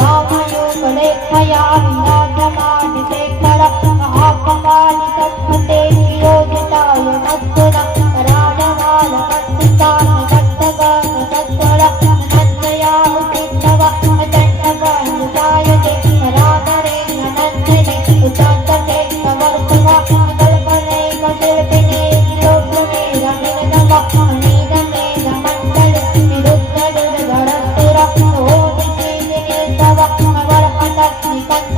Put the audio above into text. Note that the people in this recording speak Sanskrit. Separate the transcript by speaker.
Speaker 1: रामयोगलेखया निर्जमानि ते महाकमानि सम्प्रति Bye.